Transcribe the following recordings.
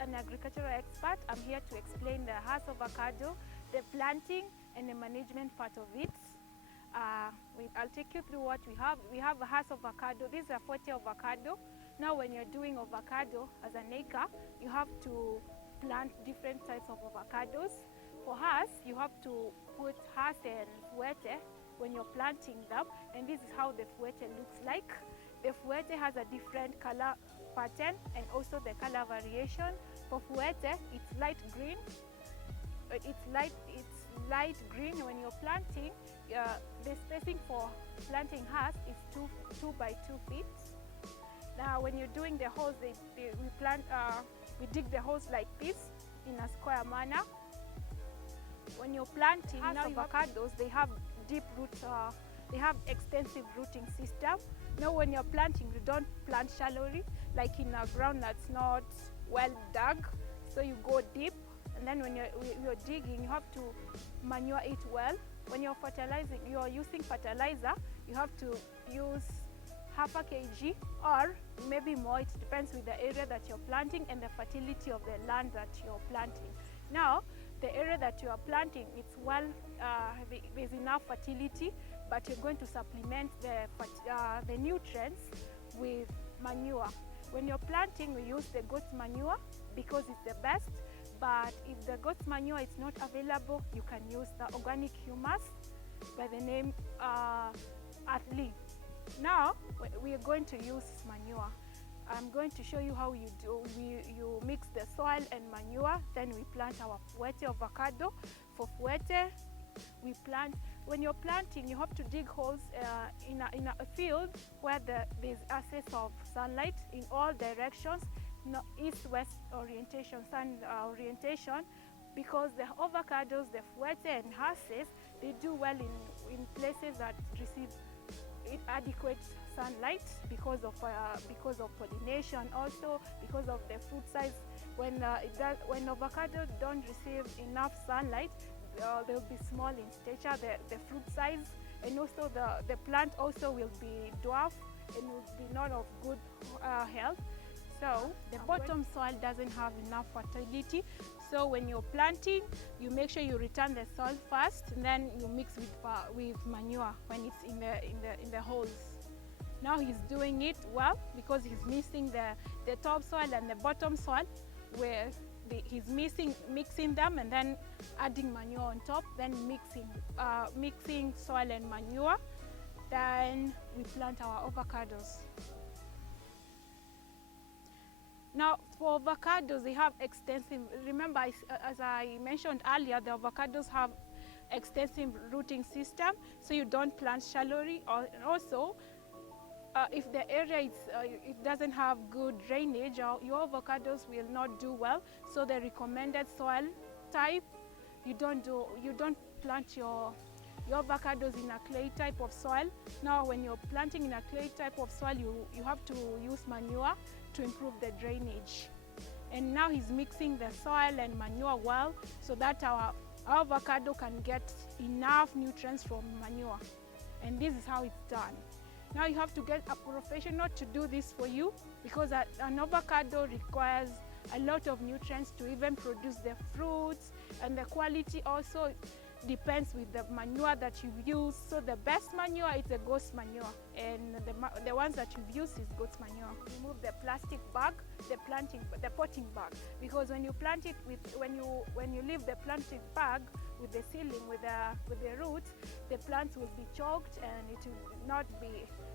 an agricultural expert. I'm here to explain the HASS avocado, the planting and the management part of it. I'll take you through what we have. We have a HASS avocado. This is a 40 avocado. Now when you're doing avocado as an acre, you have to plant different types of avocados. For HASS, you have to put HASS and fuete when you're planting them, and this is how the fuete looks like. The fuete has a different color pattern and also the color variation. For fuete, it's light green. It's light green when you're planting. The spacing for planting HASS is 2 by 2 feet. Now, when you're doing the holes, we dig the holes like this in a square manner. When you're planting HASS avocados, they have deep roots. They have extensive rooting system. Now, when you're planting, you don't plant shallowly, like in a ground that's not well dug. So you go deep, and then when you're digging, you have to manure it well. When you're fertilizing, you're using fertilizer, you have to use half a kg or maybe more. It depends with the area that you're planting and the fertility of the land that you're planting. Now, the area that you are planting, it's there's enough fertility, but you're going to supplement the nutrients with manure. When you're planting, we use the goat manure because it's the best, but if the goat manure is not available, you can use the organic humus by the name Earthly. Now, we are going to use manure. I'm going to show you how you do. You mix the soil and manure, then we plant our fuete avocado. For fuete, we plant. When you're planting, you have to dig holes in a field where there's access of sunlight in all directions, no east-west orientation, sun orientation, because the avocados, the fuete and HASSes, they do well in places that receive adequate sunlight because of pollination, also because of the fruit size. When avocado don't receive enough sunlight, they'll be small in stature, the fruit size, and also the plant also will be dwarf and will be not of good health. So the bottom soil doesn't have enough fertility. So when you're planting, you make sure you return the soil first, and then you mix with manure when it's in the holes. Now he's doing it well because he's mixing the top soil and the bottom soil, where he's mixing them and then adding manure on top, then mixing soil and manure. Then we plant our avocados. Now, for avocados, they have extensive, remember, as I mentioned earlier, the avocados have extensive rooting system, so you don't plant shallowly. Also, if the area it doesn't have good drainage, your avocados will not do well. So the recommended soil type, you don't plant your avocados in a clay type of soil. Now, when you're planting in a clay type of soil, you have to use manure to improve the drainage. And now he's mixing the soil and manure well, so that our avocado can get enough nutrients from manure. And this is how it's done. Now you have to get a professional to do this for you, because an avocado requires a lot of nutrients to even produce the fruits, and the quality also depends with the manure that you've used. So the best manure is the goat's manure, and the ones that you've used is goat's manure. Remove the plastic bag, the potting bag, because when you plant it when you leave the plastic bag with the seedling, with the roots, the plants will be choked, and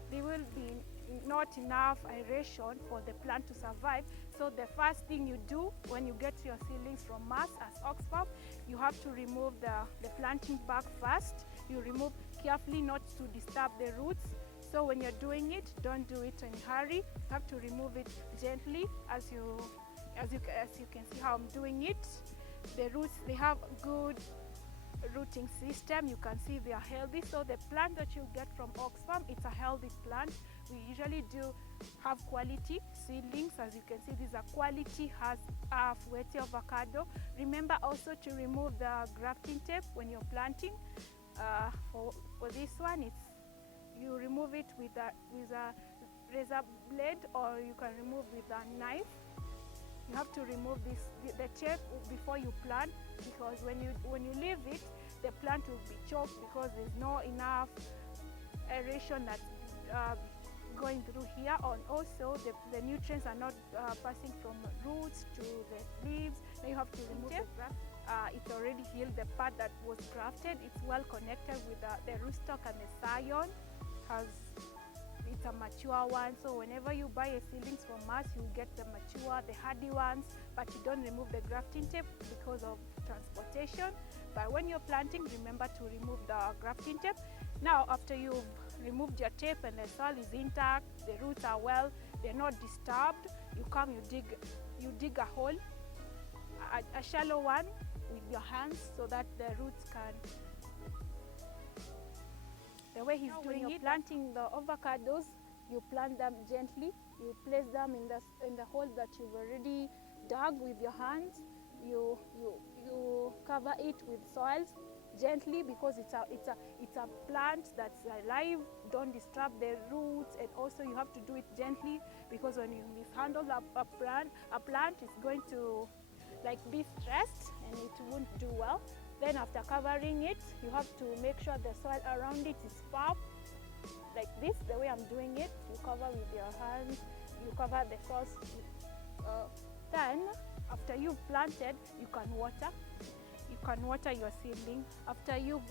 there will be not enough aeration for the plant to survive. So the first thing you do when you get your seedlings from us as Oxfam, you have to remove the planting bag first. You remove carefully, not to disturb the roots. So when you're doing it, don't do it in a hurry. You have to remove it gently, as you can see how I'm doing it. The roots, they have good rooting system. You can see they are healthy. So the plant that you get from Oxfam, it's a healthy plant. We usually do have quality seedlings. As you can see, these are quality HASS fuete avocado. Remember also to remove the grafting tape when you're planting. For this one, you remove it with a razor blade, or you can remove with a knife. You have to remove the tape before you plant, because when you leave it, the plant will be choked because there's no enough aeration that's going through here, and also the nutrients are not passing from roots to the leaves. Now you have to remove the graft. It's already healed. The part that was grafted, it's well connected with the rootstock, and the scion it's a mature one. So whenever you buy a seedlings from us, you get the mature, the hardy ones, but you don't remove the grafting tape because of transportation. But when you're planting, remember to remove the grafting tape. Now, after you've removed your tape and the soil is intact, the roots are well, they're not disturbed, you come, you dig a hole, a shallow one with your hands, so that the roots can, the way he's doing it, planting the avocados, you plant them gently, you place them in the hole that you've already dug with your hands. You cover it with soils gently, because it's a plant that's alive. Don't disturb the roots, and also you have to do it gently, because when you mishandle a plant, it's going to be stressed and it won't do well. Then after covering it, you have to make sure the soil around it is firm, like this, the way I'm doing it. You cover with your hands, you cover the soil. Then after you've planted, you can water. You can water your seedling. After you've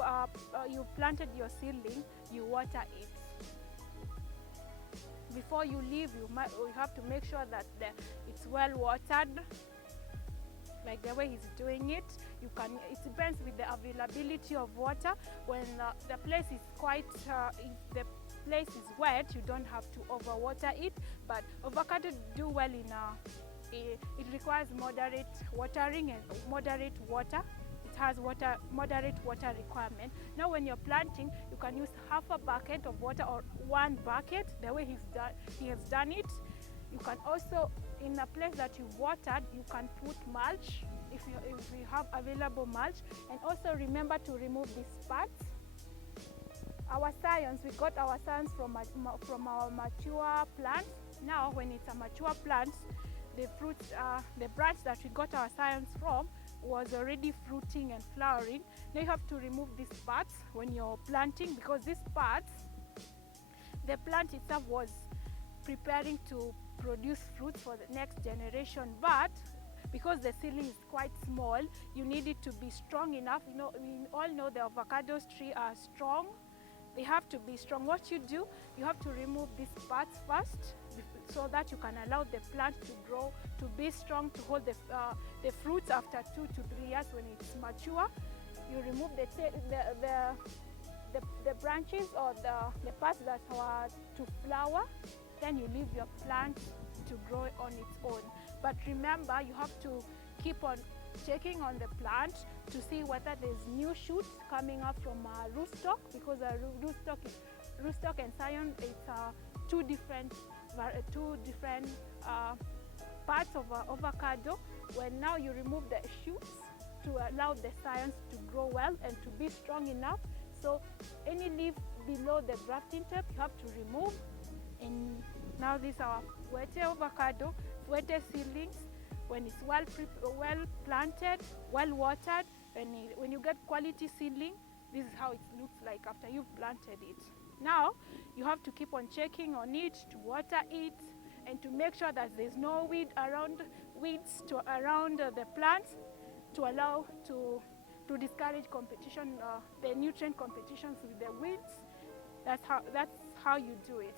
planted your seedling, you water it. Before you leave, you have to make sure that it's well watered, like the way he's doing it. It depends with the availability of water. When the place is if the place is wet, you don't have to overwater it. But avocado do well it requires moderate watering and moderate water. It has moderate water requirement. Now when you're planting, you can use half a bucket of water or 1 bucket, the way he has done it. You can also, in a place that you've watered, you can put mulch if you have available mulch. And also remember to remove these parts. Our scions, we got our scions from our mature plants. Now when it's a mature plant, the fruits, the branch that we got our scions from was already fruiting and flowering. Now you have to remove these parts when you're planting, because these parts, the plant itself was preparing to produce fruits for the next generation, but because the seedling is quite small, you need it to be strong enough. You know, we all know the avocados tree are strong. They have to be strong. What you do, you have to remove these parts first, so that you can allow the plant to grow, to be strong, to hold the fruits after 2 to 3 years when it's mature. You remove the branches or the parts that are to flower, then you leave your plant to grow on its own. But remember, you have to keep on checking on the plant to see whether there's new shoots coming up from rootstock, because rootstock and scion, it's two different parts of avocado. When now you remove the shoots to allow the scions to grow well and to be strong enough. So any leaf below the grafting tape, you have to remove. And now these are fuerte avocado, fuerte seedlings. When it's well planted, well watered, when you get quality seedling, this is how it looks like after you've planted it. Now you have to keep on checking on it, to water it, and to make sure that there's no weeds around the plants, to allow to discourage competition, the nutrient competitions with the weeds. That's how you do it.